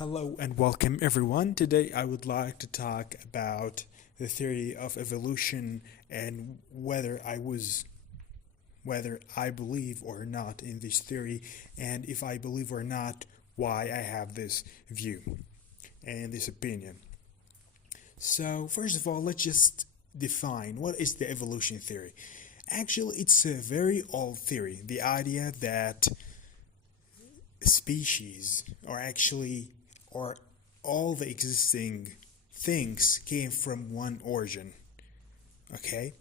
Hello and welcome everyone. Today I would like to talk about the theory of evolution and whether I believe or not in this theory, and if I believe or not, why I have this view and this opinion. So first of all, let's just define what is the evolution theory. Actually, it's a very old theory. The idea that species or all the existing things came from one origin. Okay?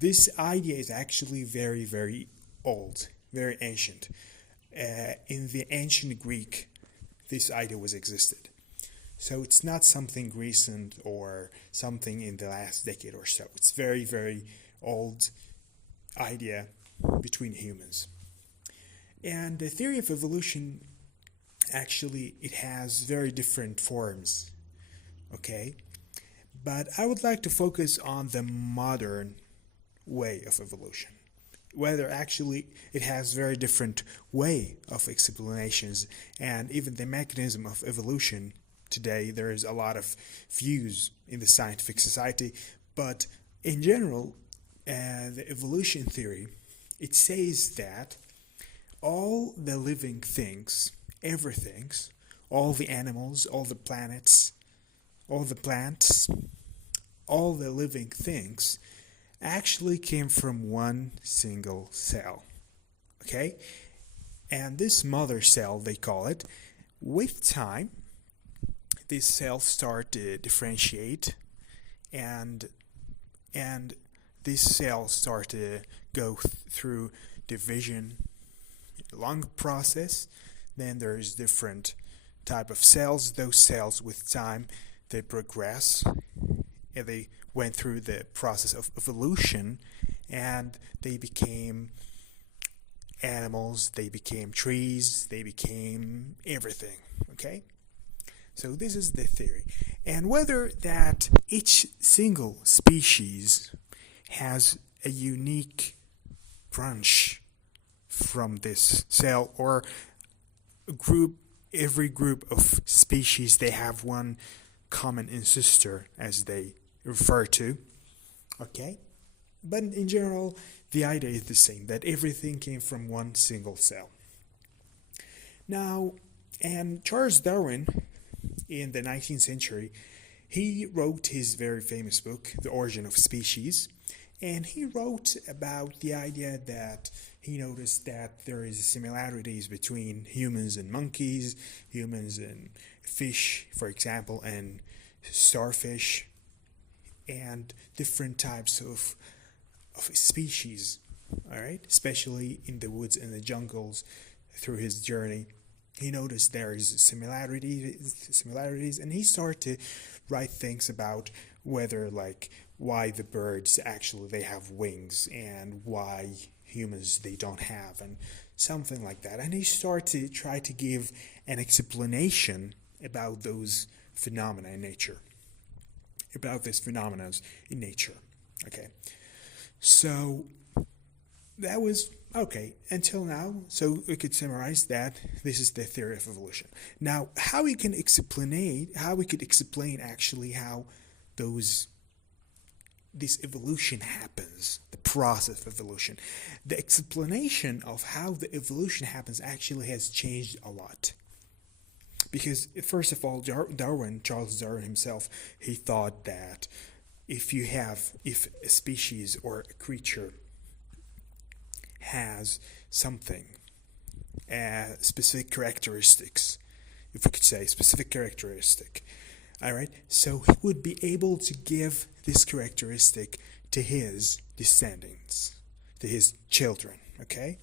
This idea is actually very, very old, very ancient. In the ancient Greek, this idea was existed. So it's not something recent or something in the last decade or so. It's very, very old idea between humans. And the theory of evolution, actually, it has very different forms, okay? But I would like to focus on the modern way of evolution, whether actually it has very different way of explanations, and even the mechanism of evolution. Today there is a lot of views in the scientific society, but in general, the evolution theory, it says that all the living things, everything, all the animals, all the planets, all the plants, all the living things actually came from one single cell. Okay? And this mother cell, they call it, with time, this cell start to differentiate and this cell start to go through division, long process. Then there's different type of cells. Those cells with time they progress and they went through the process of evolution and they became animals, they became trees, they became everything. Okay? So this is the theory. And whether that each single species has a unique branch from this cell, or every group of species, they have one common ancestor, as they refer to. Okay? But in general, the idea is the same, that everything came from one single cell. Now, and Charles Darwin, in the 19th century, he wrote his very famous book, The Origin of Species, and he wrote about the idea that he noticed that there is similarities between humans and monkeys, humans and fish, for example, and starfish, and different types of species, all right, especially in the woods and the jungles. Through his journey, he noticed there is similarities, and he started to write things about whether, like, why the birds actually they have wings and why humans they don't have, and something like that. And he started to try to give an explanation about those phenomena in nature, about these phenomena in nature. Okay, so that was okay until now. So we could summarize that this is the theory of evolution. Now, how we could explain actually how this evolution happens, the process of evolution. The explanation of how the evolution happens actually has changed a lot. Because first of all, Charles Darwin himself, he thought that if a species or a creature has something, specific characteristics, if we could say specific characteristic, all right, so he would be able to give this characteristic to his descendants, to his children, okay?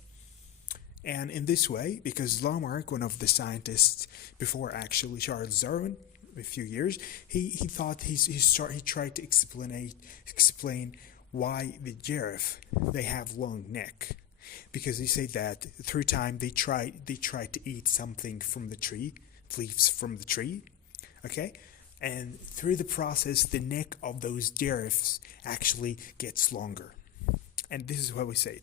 And in this way, because Lamarck, one of the scientists before actually Charles Darwin, a few years, he tried to explain why the giraffe they have long neck, because he said that through time they tried to eat something from the tree, leaves from the tree, okay, and through the process the neck of those giraffes actually gets longer, and this is what we said.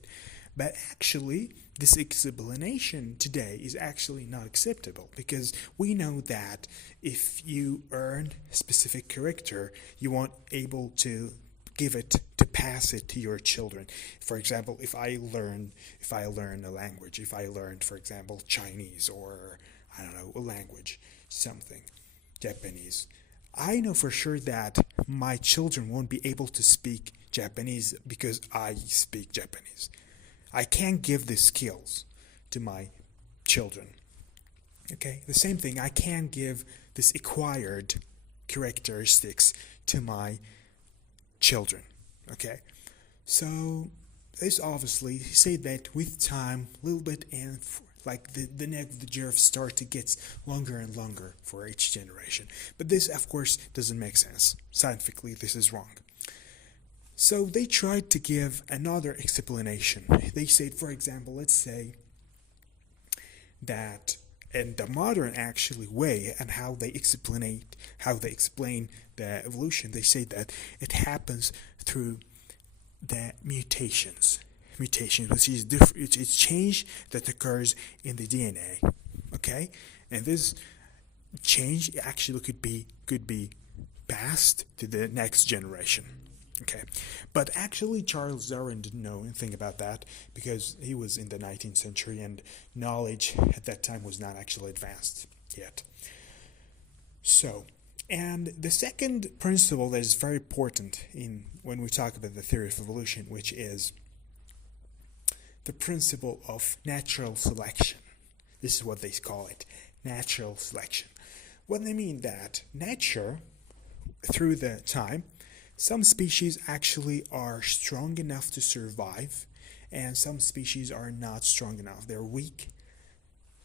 But actually, this explanation today is actually not acceptable because we know that if you earn a specific character, you won't able to give it to pass it to your children. For example, if I learn a language, if I learned, for example, Chinese or I don't know, a language, something, Japanese, I know for sure that my children won't be able to speak Japanese because I speak Japanese. I can't give the skills to my children. Okay, the same thing, I can't give this acquired characteristics to my children. Okay, so this obviously say that with time, a little bit, and like the neck of the giraffe start to get longer and longer for each generation. But this, of course, doesn't make sense. Scientifically, this is wrong. So they tried to give another explanation. They said, for example, let's say that in the modern actually way and how they explain the evolution, they say that it happens through the mutations, which is different. It's change that occurs in the DNA. Okay, and this change actually could be passed to the next generation. Okay, but actually Charles Darwin didn't know anything about that because he was in the 19th century and knowledge at that time was not actually advanced yet. So, and the second principle that is very important in when we talk about the theory of evolution, which is the principle of natural selection. This is what they call it, natural selection. What they mean that nature, through the time, some species actually are strong enough to survive, and some species are not strong enough. They're weak,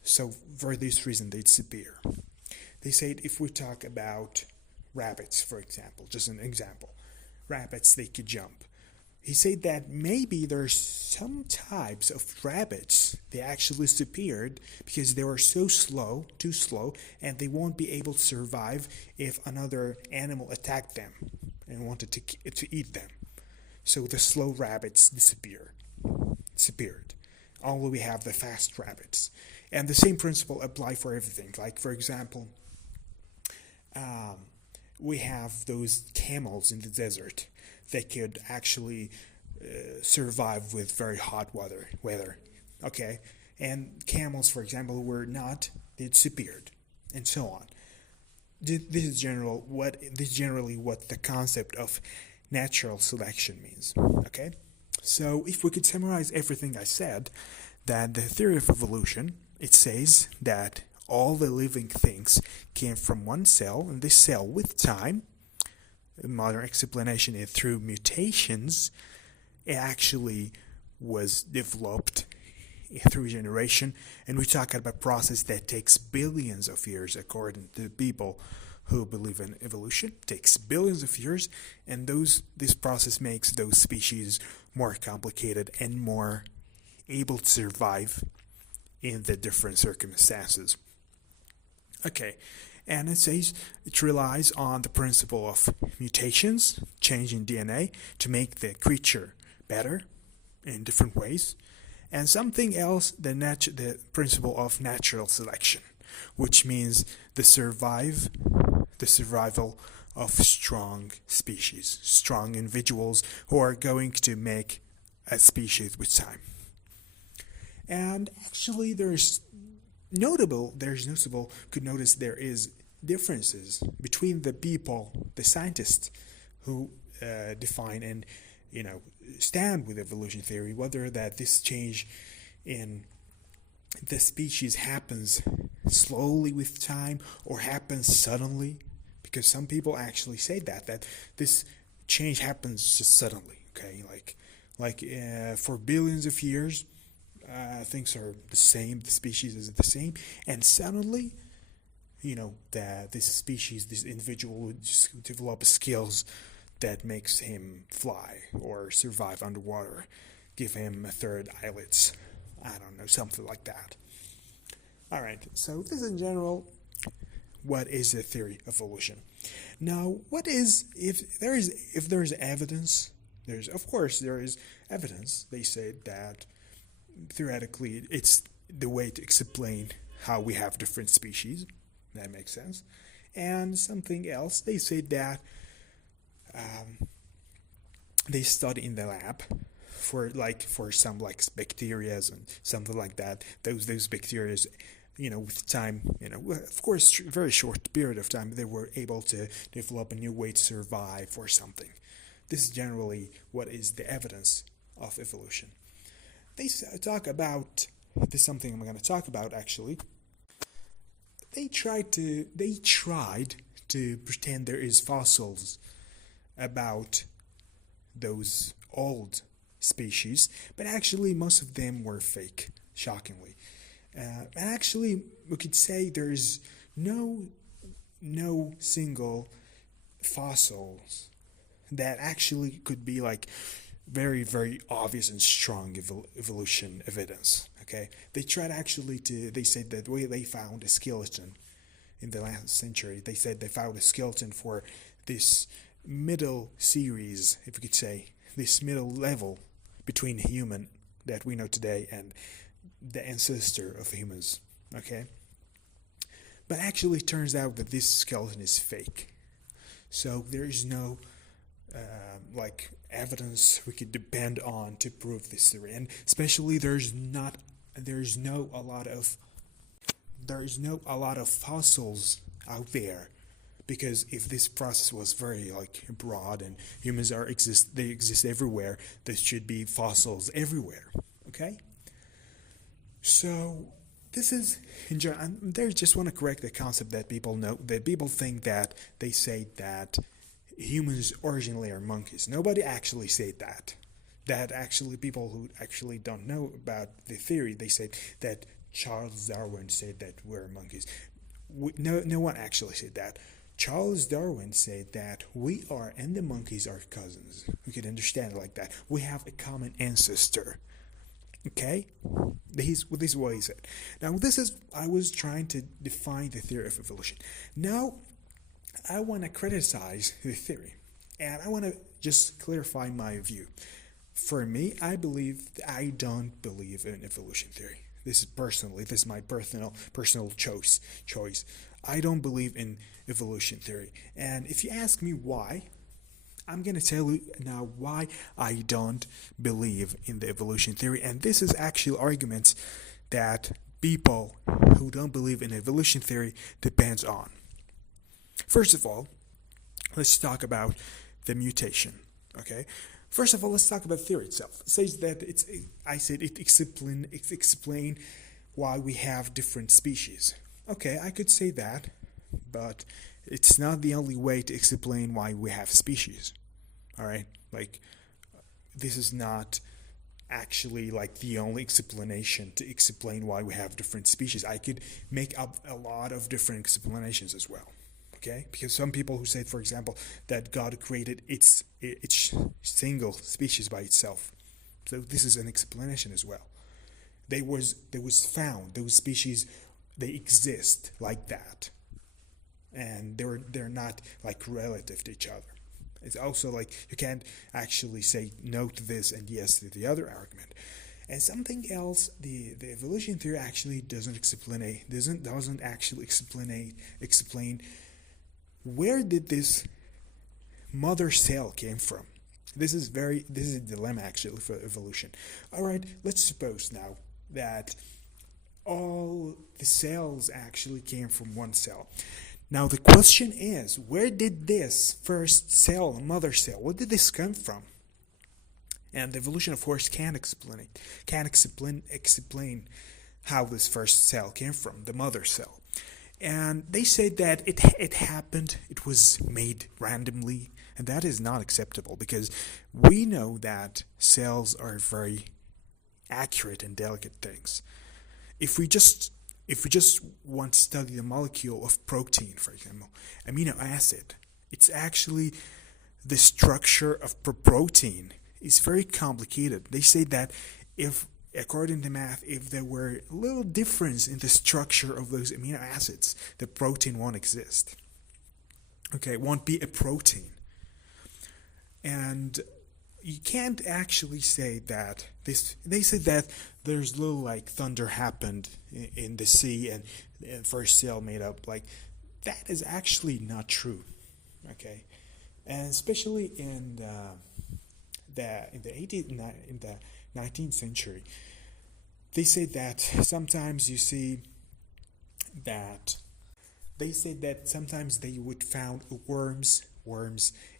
so for this reason they disappear. They said if we talk about rabbits, for example, just an example, rabbits, they could jump. He said that maybe there's some types of rabbits, they actually disappeared because they were so slow, too slow, and they won't be able to survive if another animal attacked them and wanted to eat them. So the slow rabbits disappeared. Only we have the fast rabbits. And the same principle apply for everything. Like, for example, we have those camels in the desert. They could actually survive with very hot weather. Okay? And camels, for example, they disappeared, and so on. This is generally what the concept of natural selection means. Okay? So if we could summarize everything I said, that the theory of evolution, it says that all the living things came from one cell, and this cell with time, the modern explanation is through mutations, it actually was developed through generation, and we talk about a process that takes billions of years according to people who believe in evolution. It takes billions of years, and this process makes those species more complicated and more able to survive in the different circumstances. Okay, and it says it relies on the principle of mutations, changing DNA to make the creature better in different ways, and something else, the principle of natural selection, which means the survival of strong species, strong individuals who are going to make a species with time. And actually there's noticeable could notice there is differences between the people, the scientists who define and stand with evolution theory, whether that this change in the species happens slowly with time or happens suddenly, because some people actually say that this change happens just suddenly. Okay, like for billions of years, things are the same, the species is the same, and suddenly, that this individual would just develop skills that makes him fly or survive underwater, give him a third eyelids, I don't know, something like that. All right, so this in general, what is the theory of evolution? Now, what is if there is evidence? There is evidence. They say that theoretically, it's the way to explain how we have different species. That makes sense. And something else, they say that they study in the lab for some like bacteria and something like that. Those bacteria, with time, of course, very short period of time, they were able to develop a new way to survive or something. This is generally what is the evidence of evolution. They talk about this is something I'm going to talk about actually. They tried to pretend there is fossils about those old species, but actually most of them were fake, shockingly. And actually, we could say there's no single fossils that actually could be like very, very obvious and strong evolution evidence. Okay, they tried they said that they found a skeleton in the last century. They said they found a skeleton for this middle series, if you could say, this middle level between human that we know today and the ancestor of humans. Okay, but actually it turns out that this skeleton is fake. So there is no evidence we could depend on to prove this theory, and especially there's no a lot of fossils out there, because if this process was very broad and humans they exist everywhere, there should be fossils everywhere. Okay, so this is in general. They just want to correct the concept that people think that they say that humans originally are monkeys. Nobody actually said that. That actually people who actually don't know about the theory, they say that Charles Darwin said that we're monkeys. No one actually said that. Charles Darwin said that we are and the monkeys are cousins. We could understand it like that. We have a common ancestor. Okay? This is what he said. Now I was trying to define the theory of evolution. Now I want to criticize the theory, and I want to just clarify my view. For me, I don't believe in evolution theory. This is my personal choice. I don't believe in evolution theory. And if you ask me why, I'm going to tell you now why I don't believe in the evolution theory. And this is actually arguments that people who don't believe in evolution theory depends on. First of all, let's talk about the mutation. Okay. First of all, let's talk about the theory itself. It says that it explain why we have different species. Okay, I could say that, but it's not the only way to explain why we have species. All right, this is not actually the only explanation to explain why we have different species. I could make up a lot of different explanations as well. Okay, because some people who say, for example, that God created its single species by itself. So this is an explanation as well. There was found those species, they exist like that, and they're not relative to each other. It's also you can't actually say no to this and yes to the other argument. And something else, the evolution theory actually doesn't actually explain where did this mother cell came from. This is a dilemma actually for evolution. All right, let's suppose now that all the cells actually came from one cell. Now the question is, where did this first cell, mother cell, where did this come from? And evolution, of course, can't explain how this first cell came from, the mother cell. And they say that it happened, it was made randomly, and that is not acceptable, because we know that cells are very accurate and delicate things. If we just want to study the molecule of protein, for example, amino acid, it's actually the structure of protein is very complicated. They say that according to math, if there were a little difference in the structure of those amino acids, the protein won't exist. Okay, it won't be a protein. And you can't actually say that they said that there's little like thunder happened in the sea and first cell made up like that is actually not true. Okay, and especially in the 18th in the 19th century, they say that sometimes you see that they said that sometimes they would found worms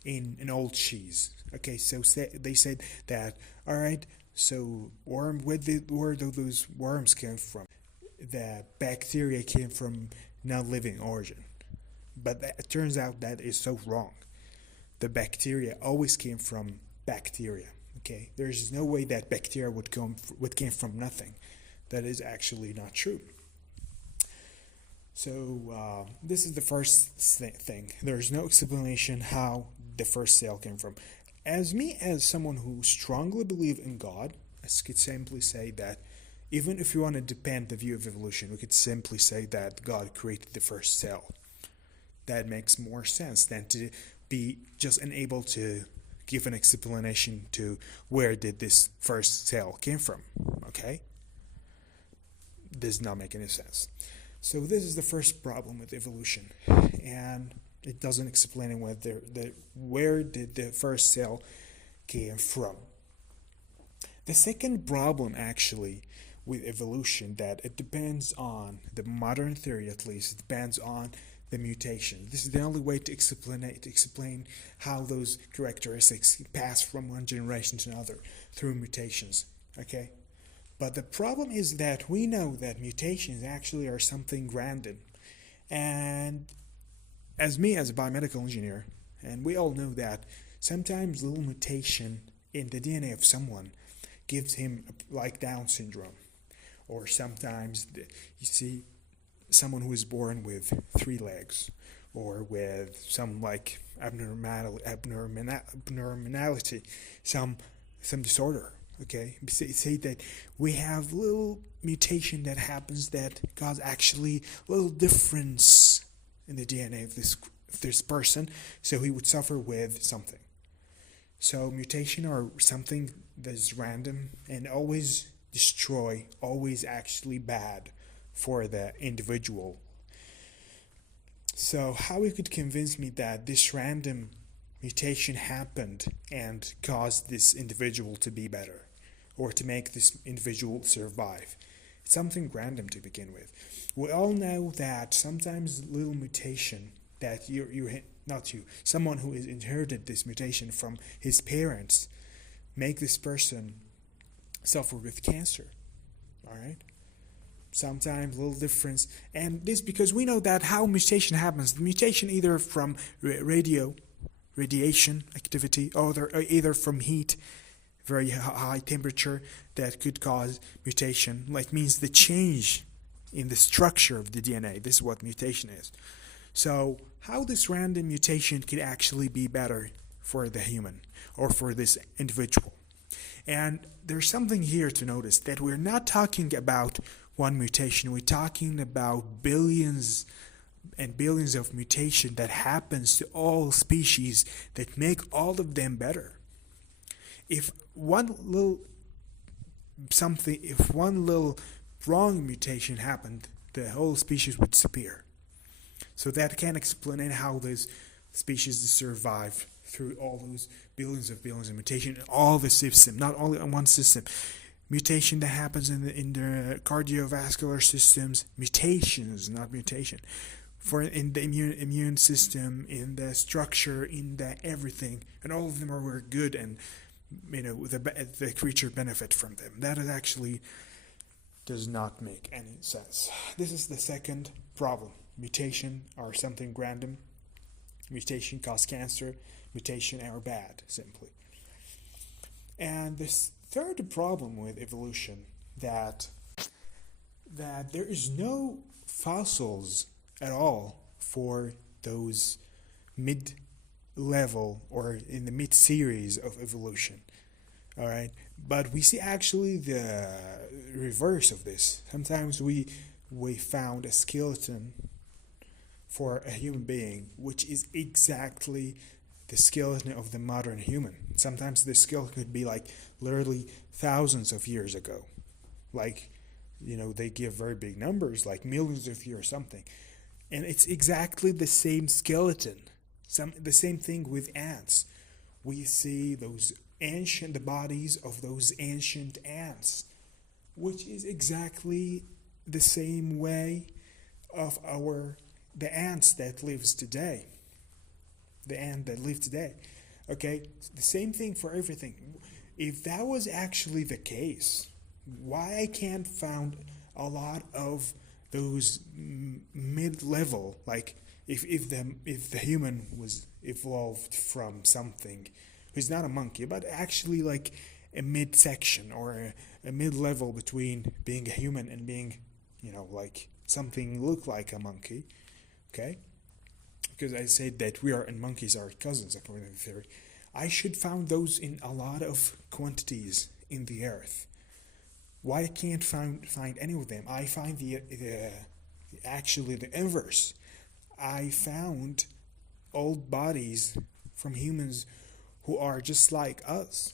in an old cheese. Okay, so they said that all right, so where do those worms came from? The bacteria came from non-living origin, but it turns out that is so wrong. The bacteria always came from bacteria. Okay, there's no way that bacteria would came from nothing. That is actually not true. So this is the first thing. There's no explanation how the first cell came from. As someone who strongly believes in God, I could simply say that even if you want to depend the view of evolution, we could simply say that God created the first cell. That makes more sense than to be just unable to give an explanation to where did this first cell came from. Okay? Does not make any sense. So this is the first problem with evolution, and it doesn't explain where did the first cell came from. The second problem actually with evolution that it depends on the modern theory, at least it depends on the mutation. This is the only way to explain how those characteristics pass from one generation to another through mutations. Okay? But the problem is that we know that mutations actually are something random. And as a biomedical engineer, and we all know that sometimes little mutation in the DNA of someone gives him like Down syndrome. Or sometimes you see someone who is born with 3 legs or with some like abnormality, some disorder. Okay, say that we have little mutation that happens that cause actually little difference in the DNA of this person, so he would suffer with something. So mutation are something that's random and always always actually bad for the individual. So how you could convince me that this random mutation happened and caused this individual to be better or to make this individual survive? It's something random to begin with. We all know that sometimes little mutation that someone who has inherited this mutation from his parents make this person suffer with cancer. All right? Sometimes little difference, and this because we know that how mutation happens. The mutation either from radiation activity, or either from heat, very high temperature that could cause mutation, like means the change in the structure of the DNA. This is what mutation is. So how this random mutation could actually be better for the human or for this individual. And there's something here to notice, that we're not talking about one mutation. We're talking about billions and billions of mutation that happens to all species that make all of them better. If one little wrong mutation happened, the whole species would disappear. So that can explain how this species survive through all those billions of mutation in all the system, not only on one system. Mutation that happens in the cardiovascular systems, mutations, not mutation. For in the immune system, in the structure, in the everything, and all of them are good, and the creature benefit from them. That is actually does not make any sense. This is the second problem. Mutation are something random. Mutation cause cancer. Mutation are bad, simply. And this third problem with evolution, that there is no fossils at all for those mid-level or in the mid-series of evolution. All right, but we see actually the reverse of this. Sometimes we found a skeleton for a human being, which is exactly the skeleton of the modern human. Sometimes the scale could be like literally thousands of years ago. Like, they give very big numbers, like millions of years or something. And it's exactly the same skeleton. The same thing with ants. We see the bodies of those ancient ants, which is exactly the same way of the ants that lives today. The ant that live today. Okay? The same thing for everything. If that was actually the case, why I can't find a lot of those mid-level, like if the human was evolved from something who's not a monkey, but actually like a mid-section or a mid-level between being a human and being, like something look like a monkey, okay? Because I said that and monkeys are cousins according to the theory. I should find those in a lot of quantities in the earth. Why I can't find any of them? I find actually the inverse. I found old bodies from humans who are just like us.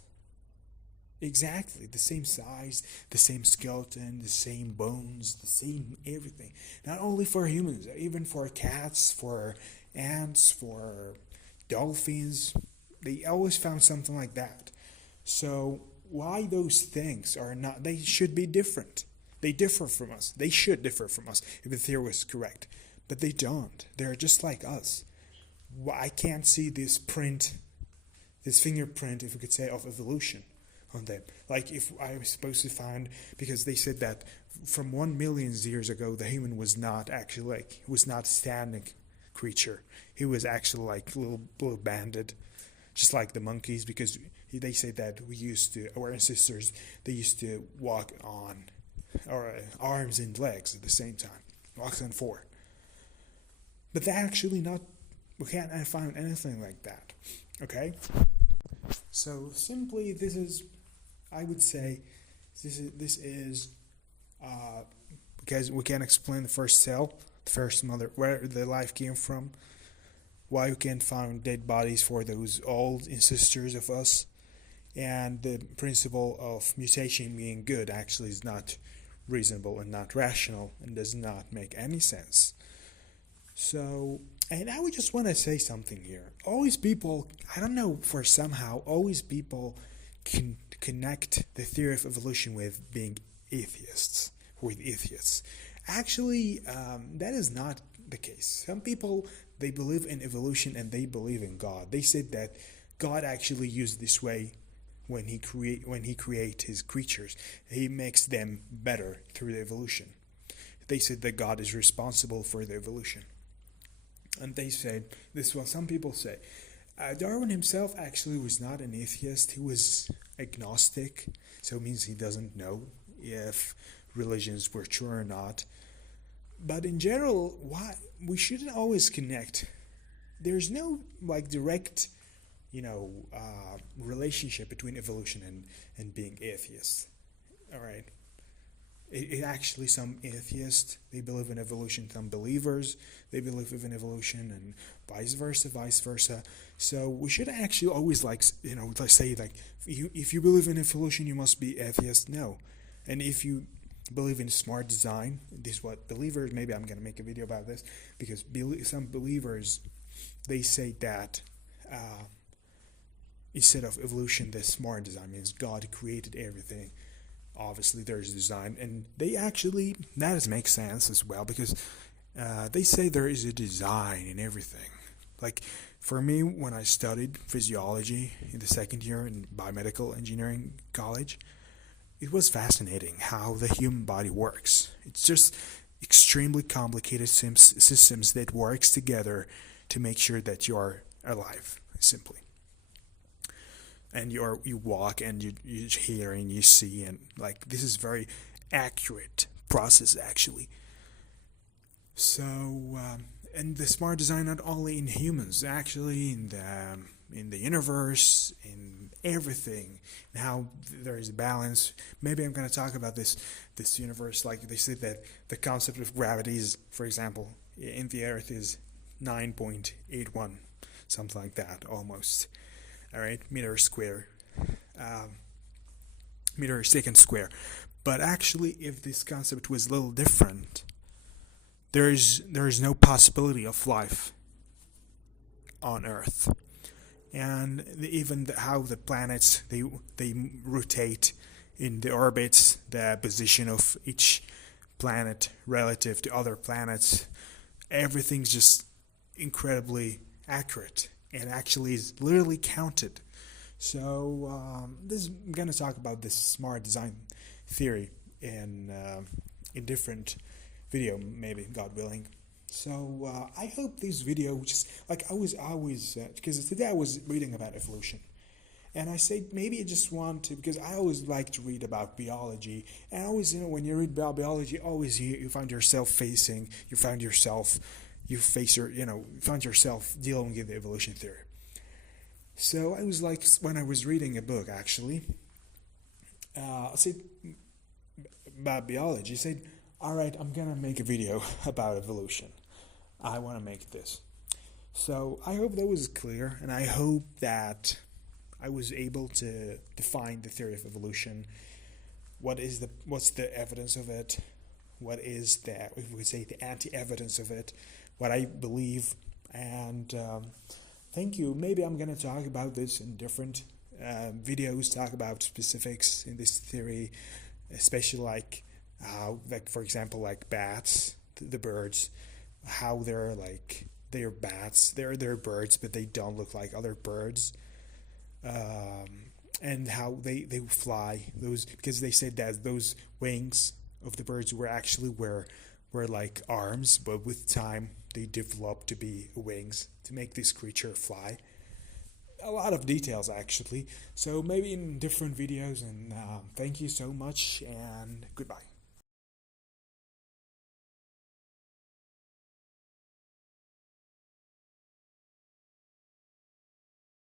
Exactly the same size, the same skeleton, the same bones, the same everything. Not only for humans, even for cats, for ants, for dolphins. They always found something like that. So why those things are not, they should be different. They differ from us. They should differ from us if the theory was correct. But they don't. They're just like us. I can't see this fingerprint, if we could say, of evolution on them. Like if I was supposed to find, because they said that from 1 million years ago, the human was not actually was not a standing creature. He was actually like a little banded, just like the monkeys, because they say that our ancestors, they used to walk on arms and legs at the same time, walks on four. But that actually we can't find anything like that, okay? So simply I would say, this is because we can't explain the first cell, the first mother, where the life came from, why we can't find dead bodies for those old ancestors of us, and the principle of mutation being good actually is not reasonable and not rational and does not make any sense. So, and I would just want to say something here. Always people, I don't know, for somehow, always people can connect the theory of evolution with being atheists. Actually, that is not the case. Some people, they believe in evolution and they believe in God. They said that God actually used this way when he create his creatures. He makes them better through the evolution. They said that God is responsible for the evolution. And they said, this is what some people say. Darwin himself actually was not an atheist. He was agnostic, so it means he doesn't know if religions were true or not. But in general, why we shouldn't always connect. There's no direct, relationship between evolution and being atheist. All right. It actually, some atheists, they believe in evolution. Some believers, they believe in evolution, and vice versa. So we should actually always say if you believe in evolution, you must be atheist. No, and if you believe in smart design, this is what believers. Maybe I'm going to make a video about this, because some believers, they say that instead of evolution, the smart design means God created everything. Obviously there's design, and that makes sense as well, because they say there is a design in everything. Like for me, when I studied physiology in the second year in biomedical engineering college, it was fascinating how the human body works. It's just extremely complicated systems that works together to make sure that you are alive, simply. And you walk and you hear and you see, and this is very accurate process actually. So and the smart design not only in humans, actually in the universe, in everything, and how there is a balance. Maybe I'm going to talk about this universe. Like they say that the concept of gravity is, for example, in the Earth is 9.81, something like that almost. all right, meter square, meter second square. But actually, if this concept was a little different, there is no possibility of life on Earth, and even how the planets they rotate in the orbits, the position of each planet relative to other planets, everything's just incredibly accurate and actually is literally counted. So I'm going to talk about this smart design theory in different video, maybe, God willing. So I hope this video just like I was always because today I was reading about evolution, and I said maybe I just want to, because I always like to read about biology, and I always, when you read about biology, always you find yourself find yourself dealing with the evolution theory. So I was like, when I was reading a book actually, I said about biology, I said, all right, I'm gonna make a video about evolution. I want to make this. So I hope that was clear, and I hope that I was able to define the theory of evolution. What's the evidence of it? What is the, if we could say, the anti-evidence of it? What I believe, and thank you. Maybe I'm gonna talk about this in different videos. Talk about specifics in this theory, especially like how, like for example, like bats, the birds, how they're bats, they're birds, but they don't look like other birds, and how they fly, those, because they said that those wings of the birds were actually were like arms, but with time they developed to be wings to make this creature fly. A lot of details actually, so maybe in different videos, and thank you so much, and goodbye.